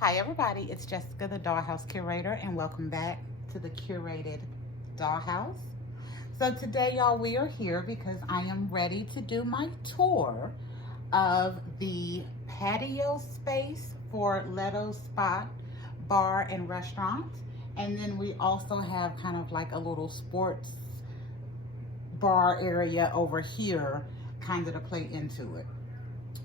Hi everybody, it's Jessica, the Dollhouse Curator, and welcome back to the Curated Dollhouse. So today, y'all, we are here because I am ready to do my tour of the patio space for Leto's Spot Bar and Restaurant. And then we also have kind of like a little sports bar area over here, kind of to play into it.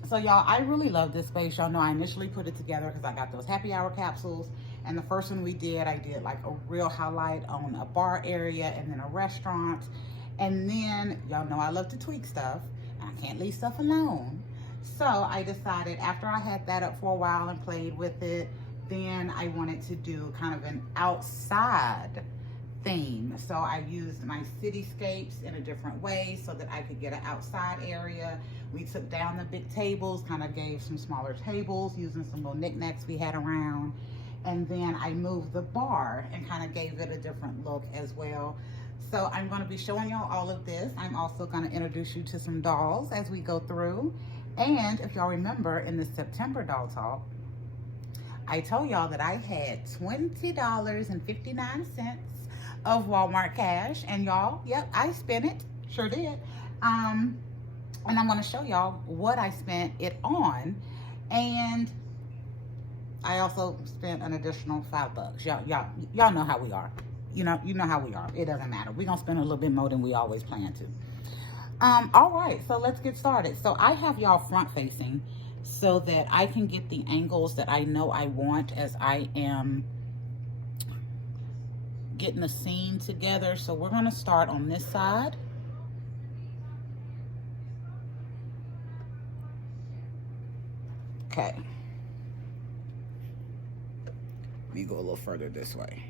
So y'all, I really love this space. Y'all know I initially put it together because I got those happy hour capsules. And the first one we did, I did like a real highlight on a bar area and then a restaurant. And then y'all know I love to tweak stuff and I can't leave stuff alone. So I decided after I had that up for a while and played with it, then I wanted to do kind of an outside theme. So I used my cityscapes in a different way so that I could get an outside area. We took down the big tables, kind of gave some smaller tables using some little knickknacks we had around. And then I moved the bar and kind of gave it a different look as well. So I'm going to be showing y'all all of this. I'm also going to introduce you to some dolls as we go through. And if y'all remember in the September doll talk, I told y'all that I had $20.59 of Walmart cash, and y'all, yep, I spent it, sure did. And I'm going to show y'all what I spent it on, and I also spent an additional $5. Y'all know how we are. You know how we are. It doesn't matter. We're gonna spend a little bit more than we always plan to. All right, so let's get started. So I have y'all front facing so that I can get the angles that I know I want as I am getting a scene together. So we're gonna start on this side. Okay. Let me go a little further this way.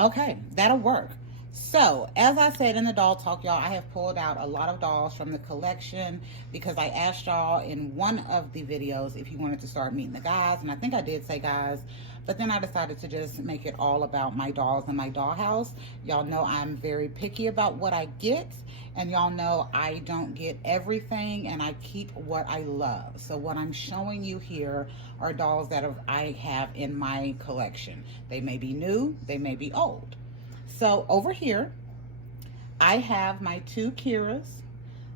Okay, that'll work. So, as I said in the doll talk, y'all, I have pulled out a lot of dolls from the collection because I asked y'all in one of the videos if you wanted to start meeting the guys, and I think I did say guys, but then I decided to just make it all about my dolls and my dollhouse. Y'all know I'm very picky about what I get, and y'all know I don't get everything, and I keep what I love. So what I'm showing you here are dolls that I have in my collection. They may be new, they may be old. So over here, I have my two Kiras.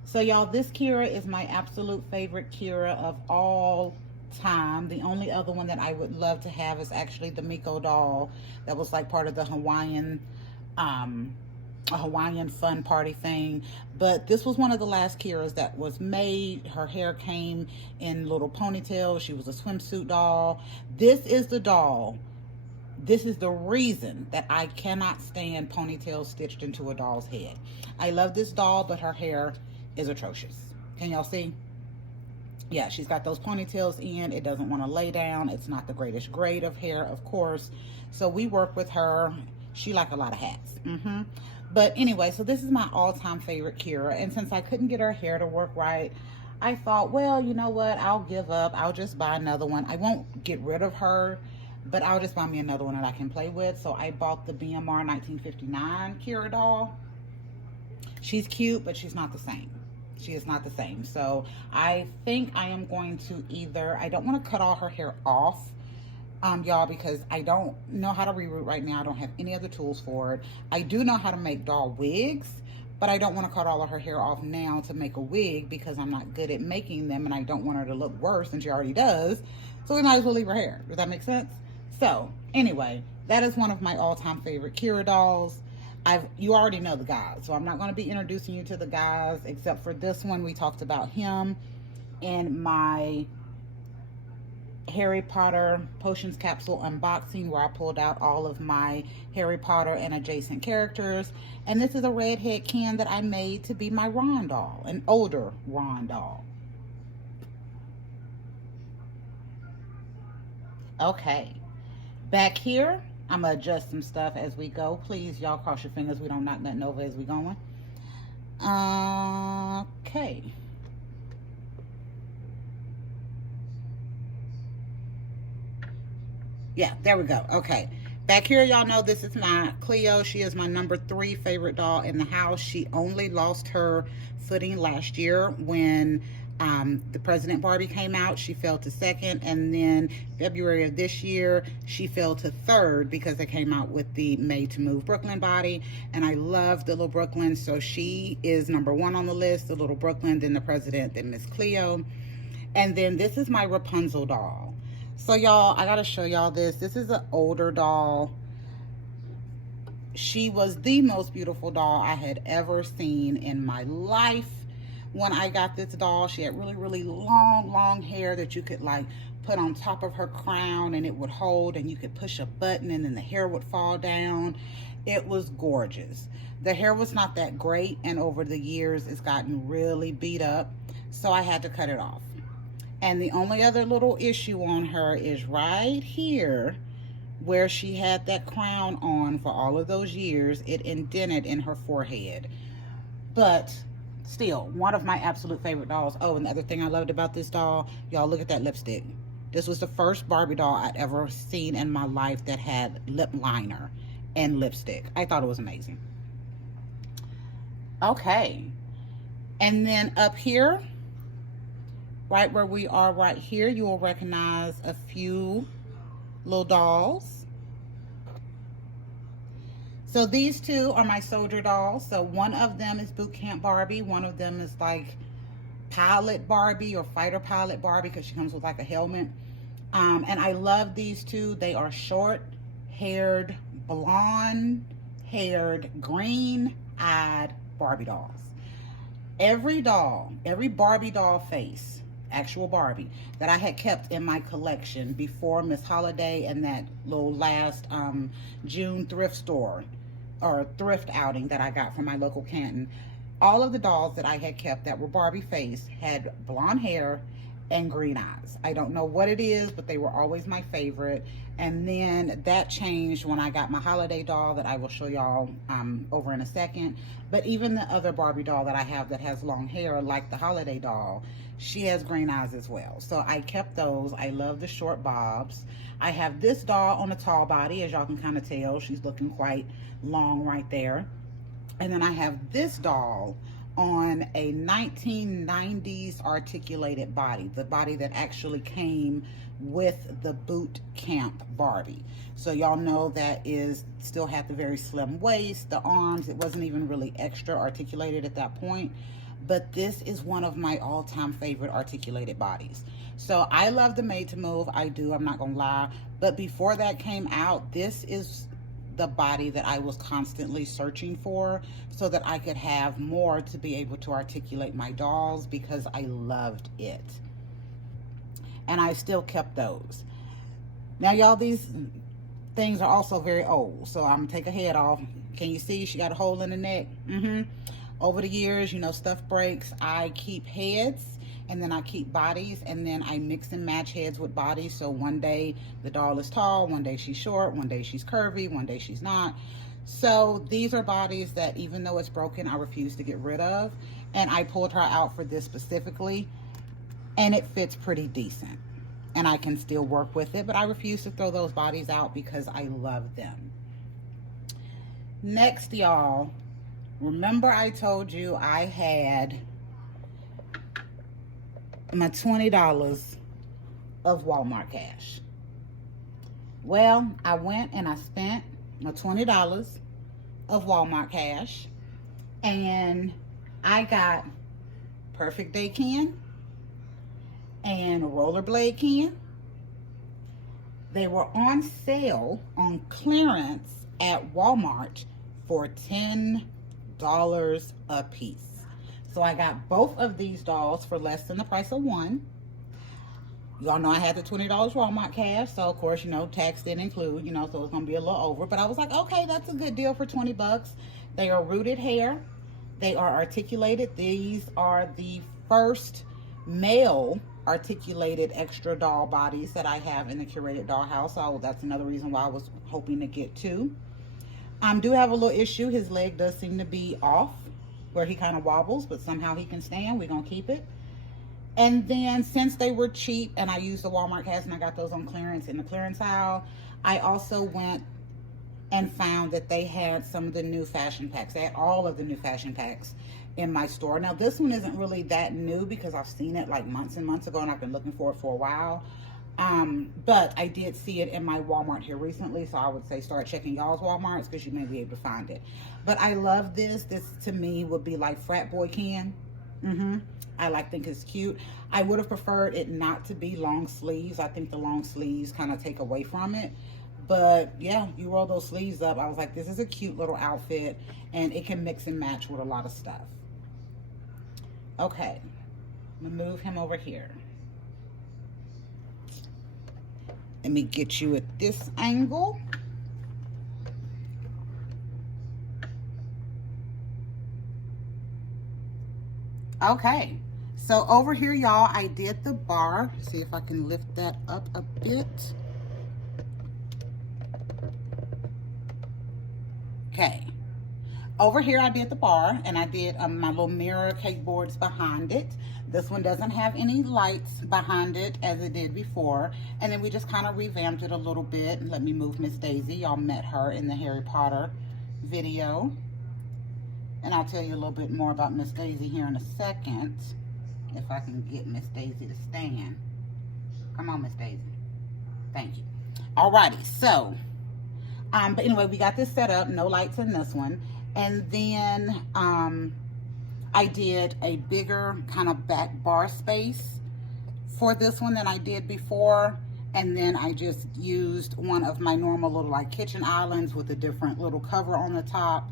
So y'all, this Kira is my absolute favorite Kira of all time. The only other one that I would love to have is actually the Miko doll that was like part of the Hawaiian fun party thing. But this was one of the last Kiras that was made. Her hair came in little ponytails. She was a swimsuit doll. This is the doll. This is the reason that I cannot stand ponytails stitched into a doll's head. I love this doll, but her hair is atrocious. Can y'all see? Yeah, she's got those ponytails in. It doesn't want to lay down. It's not the greatest grade of hair, of course. So we work with her. She like a lot of hats. But anyway, so this is my all-time favorite Kira. And since I couldn't get her hair to work right, I thought, well, you know what? I'll give up. I'll just buy another one. I won't get rid of her, but I'll just buy me another one that I can play with. So I bought the BMR 1959 Kira doll. She's cute, but she's not the same. She is not the same. So I think I am going to either, I don't want to cut all her hair off, y'all, because I don't know how to reroot right now. I don't have any other tools for it. I do know how to make doll wigs, but I don't want to cut all of her hair off now to make a wig because I'm not good at making them and I don't want her to look worse than she already does. So we might as well leave her hair. Does that make sense? So anyway, that is one of my all-time favorite Kira dolls. You already know the guys, so I'm not going to be introducing you to the guys except for this one. We talked about him in my Harry Potter Potions capsule unboxing where I pulled out all of my Harry Potter and adjacent characters. And this is a redhead Ken that I made to be my Ron doll, an older Ron doll. Okay. Back here, I'm going to adjust some stuff as we go. Please, y'all, cross your fingers we don't knock nothing over as we going. Okay. Yeah, there we go. Okay. Back here, y'all know this is my Cleo. She is my number 3 favorite doll in the house. She only lost her footing last year when The President Barbie came out, she fell to second, and then February of this year, she fell to third because they came out with the Made to Move Brooklyn body, and I love the little Brooklyn, so she is number one on the list, the little Brooklyn, then the President, then Miss Cleo. And then this is my Rapunzel doll. So y'all, I gotta show y'all this. This is an older doll. She was the most beautiful doll I had ever seen in my life. When I got this doll, she had really, really long hair that you could like put on top of her crown and it would hold, and you could push a button and then the hair would fall down. It was gorgeous. The hair was not that great, and over the years it's gotten really beat up, so I had to cut it off. And the only other little issue on her is right here where she had that crown on for all of those years. It indented in her forehead. But still, one of my absolute favorite dolls. Oh, and the other thing I loved about this doll, y'all, look at that lipstick. This was the first Barbie doll I'd ever seen in my life that had lip liner and lipstick. I thought it was amazing. Okay. And then up here, right where we are right here, you will recognize a few little dolls. So these two are my soldier dolls. So one of them is Boot Camp Barbie. One of them is like pilot Barbie or fighter pilot Barbie because she comes with like a helmet. And I love these two. They are short-haired, blonde-haired, green-eyed Barbie dolls. Every doll, every Barbie doll face, actual Barbie, that I had kept in my collection before Miss Holiday and that little last June thrift store or thrift outing that I got from my local Canton, all of the dolls that I had kept that were Barbie face had blonde hair and green eyes. I don't know what it is, but they were always my favorite. And then that changed when I got my holiday doll that I will show y'all over in a second. But even the other Barbie doll that I have that has long hair, like the holiday doll, she has green eyes as well. So I kept those. I love the short bobs. I have this doll on a tall body, as y'all can kind of tell. She's looking quite long right there. And then I have this doll on a 1990s articulated body, the body that actually came with the Boot Camp Barbie. So y'all know that is still had the very slim waist, the arms. It wasn't even really extra articulated at that point, but this is one of my all-time favorite articulated bodies. So I love the Made to Move. I do, I'm not gonna lie, but before that came out, this is the body that I was constantly searching for so that I could have more to be able to articulate my dolls, because I loved it. And I still kept those. Now y'all, these things are also very old, so I'm gonna take a head off. Can you see she got a hole in the neck? Over the years, you know, stuff breaks. I keep heads and then I keep bodies, and then I mix and match heads with bodies. So one day the doll is tall, one day she's short, one day she's curvy, one day she's not. So these are bodies that, even though it's broken, I refuse to get rid of. And I pulled her out for this specifically, and it fits pretty decent. And I can still work with it, but I refuse to throw those bodies out because I love them. Next, y'all, remember I told you I had my $20 of Walmart cash. Well, I went and I spent my $20 of Walmart cash, and I got Perfect Day can and Rollerblade can. They were on sale on clearance at Walmart for $10 a piece. So I got both of these dolls for less than the price of one. Y'all know I had the $20 Walmart cash, so of course, you know, tax didn't include, you know, so it's gonna be a little over. But I was like, okay, that's a good deal for 20 bucks. They are rooted hair. They are articulated. These are the first male articulated extra doll bodies that I have in the curated Dollhouse. So that's another reason why I was hoping to get two. Do have a little issue. His leg does seem to be off, where he kind of wobbles, but somehow he can stand. We're gonna keep it. And then, since they were cheap and I used the Walmart cash and I got those on clearance in the clearance aisle, I also went and found that they had some of the new fashion packs. They had all of the new fashion packs in my store. Now this one isn't really that new because I've seen it like months and months ago, and I've been looking for it for a while. But I did see it in my Walmart here recently, so I would say start checking y'all's Walmarts because you may be able to find it. But I love this. This to me would be like frat boy Ken. Think it's cute. I would have preferred it not to be long sleeves. I think the long sleeves kind of take away from it. But yeah, you roll those sleeves up. I was like, this is a cute little outfit, and it can mix and match with a lot of stuff. Okay, I'm gonna move him over here. Let me get you at this angle. Okay, so over here, y'all, I did the bar. See if I can lift that up a bit. Okay, over here I did the bar, and I did my little mirror cake boards behind it. This one doesn't have any lights behind it as it did before. And then we just kind of revamped it a little bit. Let me move Miss Daisy. Y'all met her in the Harry Potter video. And I'll tell you a little bit more about Miss Daisy here in a second. If I can get Miss Daisy to stand. Come on, Miss Daisy. Thank you. Alrighty, so, but anyway, we got this set up. No lights in this one. And then, I did a bigger kind of back bar space for this one than I did before. And then I just used one of my normal little like kitchen islands with a different little cover on the top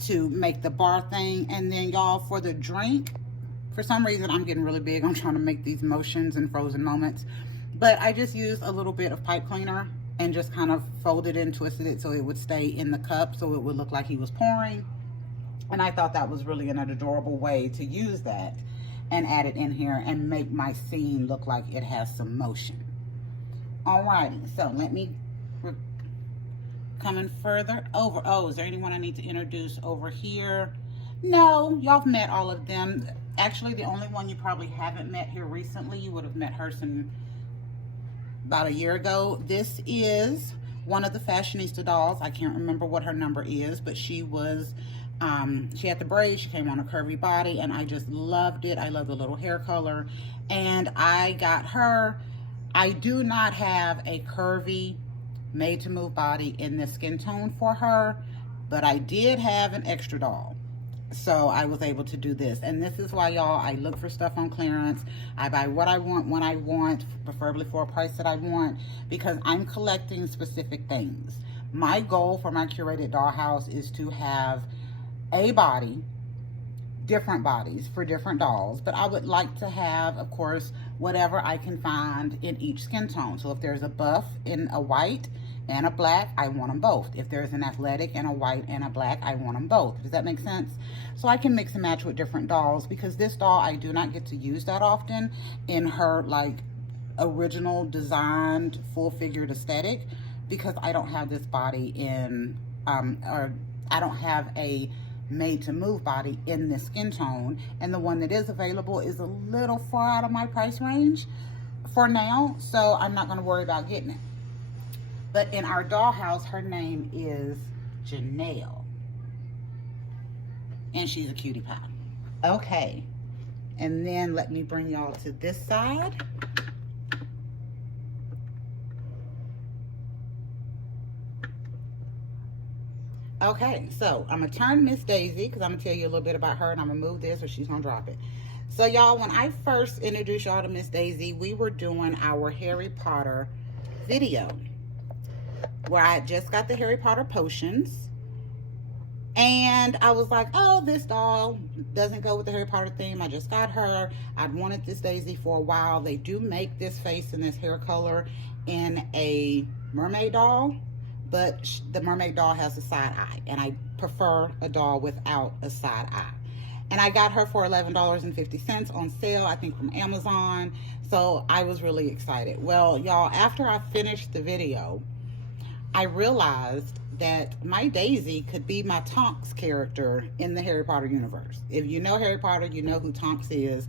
to make the bar thing. And then y'all, for the drink, for some reason I'm getting really big on trying to make these motions and frozen moments, but I just used a little bit of pipe cleaner and just kind of folded and twisted it so it would stay in the cup, so it would look like he was pouring. And I thought that was really an adorable way to use that and add it in here and make my scene look like it has some motion. Alrighty, so let me, we're coming further over. Oh, is there anyone I need to introduce over here? No, y'all have met all of them. Actually, the only one you probably haven't met here recently, you would have met her about a year ago. This is one of the fashionista dolls. I can't remember what her number is, but she was, she had the braids, she came on a curvy body, and I just loved it. I love the little hair color, and I got her. I do not have a curvy made to move body in this skin tone for her, but I did have an extra doll. So I was able to do this. And this is why, y'all, I look for stuff on clearance. I buy what I want when I want, preferably for a price that I want, because I'm collecting specific things. My goal for my curated dollhouse is to have a body, different bodies for different dolls, but I would like to have, of course, whatever I can find in each skin tone. So if there's a buff in a white and a black, I want them both. If there's an athletic and a white and a black, I want them both. Does that make sense? So I can mix and match with different dolls, because this doll I do not get to use that often in her like original designed full figured aesthetic, because I don't have this body in, or I don't have a made to move body in this skin tone, and the one that is available is a little far out of my price range for now, so I'm not going to worry about getting it. But in our dollhouse, her name is Janelle, and she's a cutie pie. Okay, and then let me bring y'all to this side. Okay, so I'm gonna turn Miss Daisy, because I'm gonna tell you a little bit about her, and I'm gonna move this or she's gonna drop it. So y'all, when I first introduced y'all to Miss Daisy, we were doing our Harry Potter video where I just got the Harry Potter potions, and I was like, oh, this doll doesn't go with the Harry Potter theme. I just got her. I'd wanted this Daisy for a while. They do make this face and this hair color in a mermaid doll, but the mermaid doll has a side eye, and I prefer a doll without a side eye. And I got her for $11.50 on sale, I think from Amazon. So I was really excited. Well, y'all, after I finished the video, I realized that my Daisy could be my Tonks character in the Harry Potter universe. If you know Harry Potter, you know who Tonks is,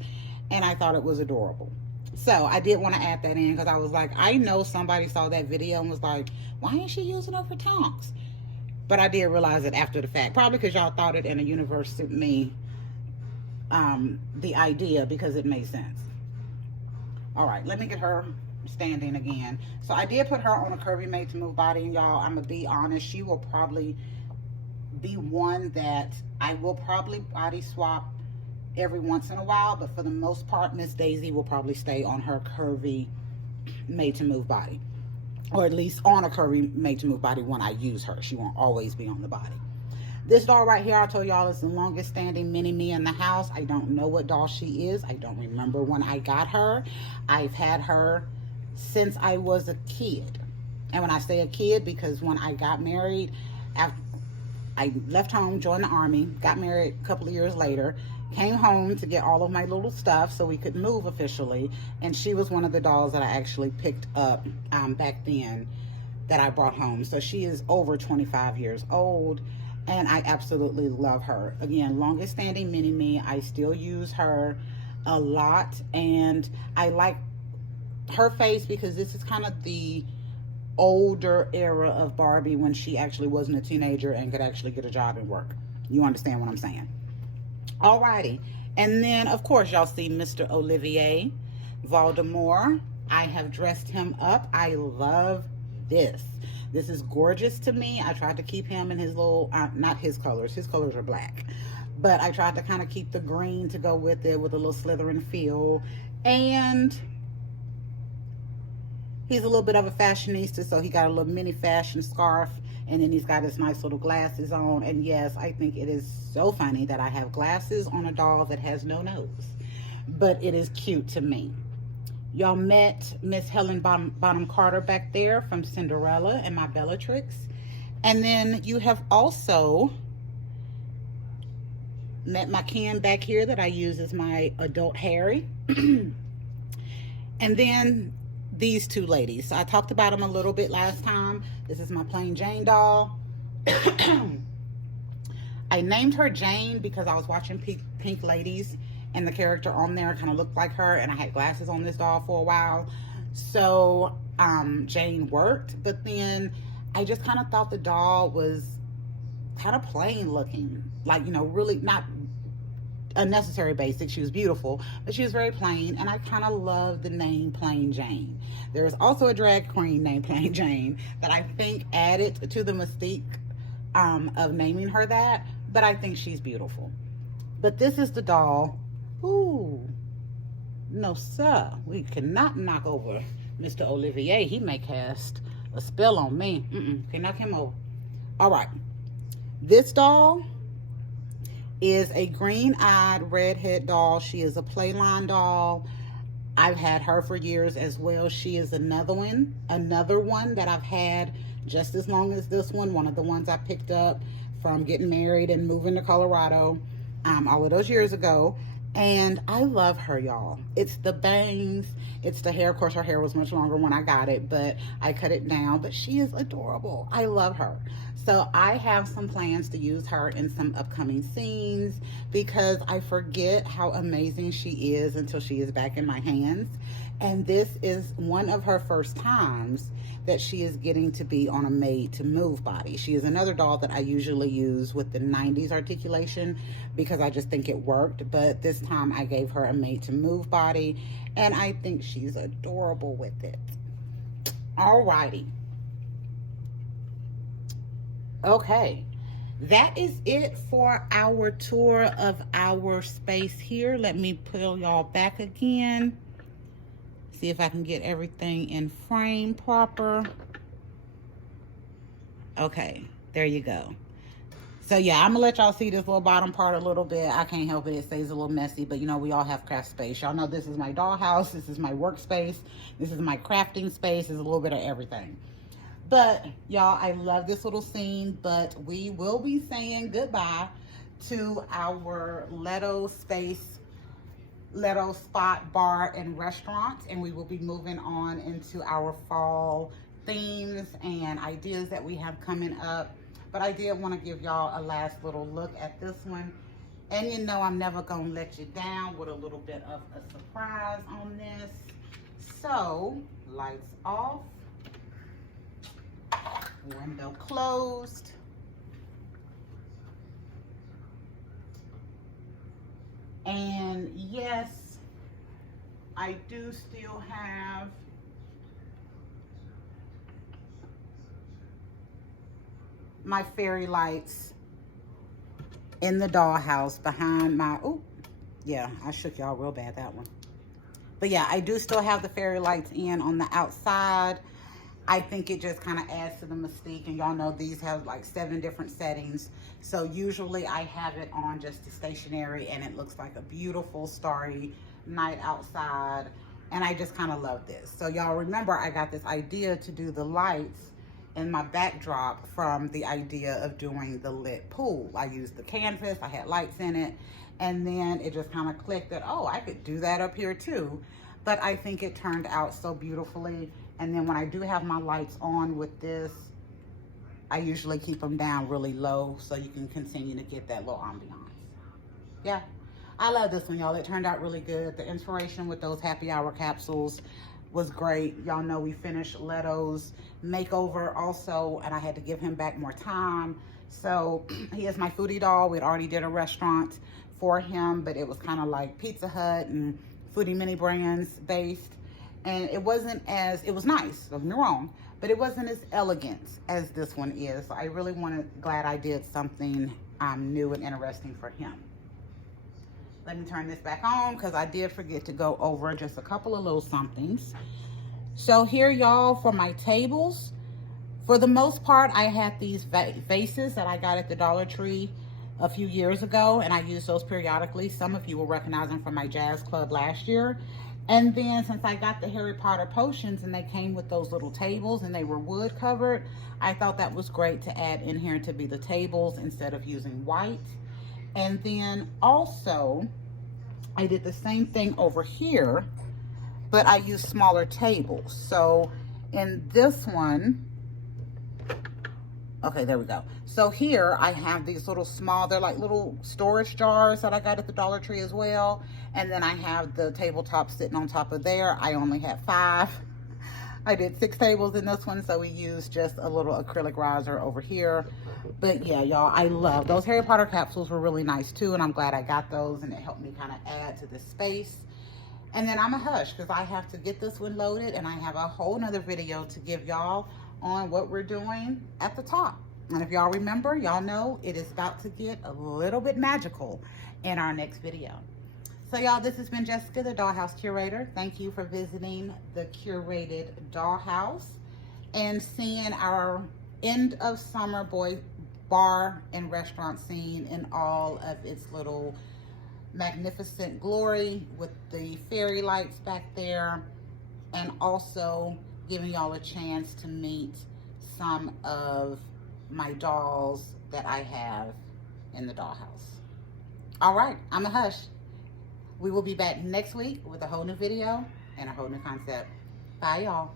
and I thought it was adorable. So I did want to add that in, because I was like, I know somebody saw that video and was like, why ain't she using her for Tonks? But I did realize it after the fact. Probably because y'all thought it in a universe suit me the idea because it made sense. All right, let me get her standing again. So I did put her on a curvy made to move body, and y'all, I'm gonna be honest, she will probably be one that I will probably body swap every once in a while, but for the most part, Miss Daisy will probably stay on her curvy made to move body, or at least on a curvy made to move body when I use her. She won't always be on the body. This doll right here, I told y'all, is the longest standing mini-me in the house. I don't know what doll she is. I don't remember when I got her. I've had her since I was a kid. And when I say a kid, because when I got married, after I left home, joined the Army, got married a couple of years later, came home to get all of my little stuff so we could move officially. And she was one of the dolls that I actually picked up back then that I brought home. So she is over 25 years old. And I absolutely love her. Again, longest standing mini-me. I still use her a lot. And I like her face because this is kind of the older era of Barbie when she actually wasn't a teenager and could actually get a job and work. You understand what I'm saying? Alrighty. And then, of course, y'all see Mr. Olivier Voldemort. I have dressed him up. I love this. This is gorgeous to me. I tried to keep him in his little, not his colors. His colors are black. But I tried to kind of keep the green to go with it with a little Slytherin feel. And he's a little bit of a fashionista, so he got a little mini fashion scarf. And then he's got his nice little glasses on. And yes, I think it is so funny that I have glasses on a doll that has no nose. But it is cute to me. Y'all met Miss Helen Bonham Carter back there from Cinderella and my Bellatrix. And then you have also met my Ken back here that I use as my adult Harry. And then these two ladies. So I talked about them a little bit last time. This is my plain Jane doll. I named her Jane because I was watching Pink Ladies and the character on there kind of looked like her, and I had glasses on this doll for a while. So Jane worked, but then I just kind of thought the doll was kind of plain looking. Like, you know, really not unnecessary basic. She was beautiful, but she was very plain, and I kind of love the name Plain Jane. There is also a drag queen named Plain Jane that I think added to the mystique of naming her that, but I think she's beautiful. But this is the doll. Ooh, no sir, we cannot knock over Mr. Olivier. He may cast a spell on me. Can knock him over. All right, this doll is a green-eyed redhead doll. She is a Playline doll. I've had her for years as well. She is another one that I've had just as long as this one of the ones I picked up from getting married and moving to Colorado all of those years ago. And I love her, y'all. It's the bangs, it's the hair. Of course, her hair was much longer when I got it, but I cut it down. But she is adorable. I love her. So I have some plans to use her in some upcoming scenes because I forget how amazing she is until she is back in my hands. And this is one of her first times that she is getting to be on a made to move body. She is another doll that I usually use with the 90s articulation because I just think it worked. But this time I gave her a made to move body, and I think she's adorable with it. Alrighty. Okay, that is it for our tour of our space here. Let me pull y'all back again. See if I can get everything in frame proper. Okay, there you go. So yeah, I'm gonna let y'all see this little bottom part a little bit. I can't help it, it stays a little messy, but you know, we all have craft space. Y'all know this is my dollhouse, this is my workspace, this is my crafting space, there's a little bit of everything. But y'all, I love this little scene, but we will be saying goodbye to our Leto space, Leto spot, bar, and restaurant, and we will be moving on into our fall themes and ideas that we have coming up. But I did want to give y'all a last little look at this one. And you know I'm never going to let you down with a little bit of a surprise on this. So, lights off, window closed. And yes, I do still have my fairy lights in the dollhouse behind my, oh, yeah, I shook y'all real bad, that one. But yeah, I do still have the fairy lights in on the outside. I think it just kind of adds to the mystique. And y'all know these have like 7 different settings. So usually I have it on just the stationary and it looks like a beautiful starry night outside. And I just kind of love this. So y'all remember I got this idea to do the lights in my backdrop from the idea of doing the lit pool. I used the canvas, I had lights in it, and then it just kind of clicked that, oh, I could do that up here too. But I think it turned out so beautifully. And then when I do have my lights on with this, I usually keep them down really low so you can continue to get that little ambiance. Yeah, I love this one, y'all. It turned out really good. The inspiration with those happy hour capsules was great. Y'all know we finished Leto's makeover also, and I had to give him back more time. So he is my foodie doll. We'd already did a restaurant for him, but it was kind of like Pizza Hut and Foodie Mini Brands based. And it wasn't as, it was nice, don't get me wrong, but it wasn't as elegant as this one is. So I really glad I did something new and interesting for him. Let me turn this back on because I did forget to go over just a couple of little somethings. So here, y'all, for my tables, for the most part, I had these vases that I got at the Dollar Tree a few years ago, and I use those periodically. Some of you will recognize them from my jazz club last year. And then since I got the Harry Potter potions and they came with those little tables and they were wood covered, I thought that was great to add in here to be the tables instead of using white. And then also, I did the same thing over here, but I used smaller tables. So in this one, okay, there we go. So here I have these little small, they're like little storage jars that I got at the Dollar Tree as well. And then I have the tabletop sitting on top of there. I only had 5. I did 6 tables in this one, so we used just a little acrylic riser over here. But yeah, y'all, I love those Harry Potter capsules, were really nice too, and I'm glad I got those, and it helped me kind of add to the space. And then I'm a hush because I have to get this one loaded, and I have a whole nother video to give y'all on what we're doing at the top. And if y'all remember, y'all know it is about to get a little bit magical in our next video. So y'all, this has been Jessica, the Dollhouse Curator. Thank you for visiting the curated Dollhouse and seeing our end of summer bar and restaurant scene in all of its little magnificent glory with the fairy lights back there, and also giving y'all a chance to meet some of my dolls that I have in the Dollhouse. All right, I'm a hush. We will be back next week with a whole new video and a whole new concept. Bye, y'all.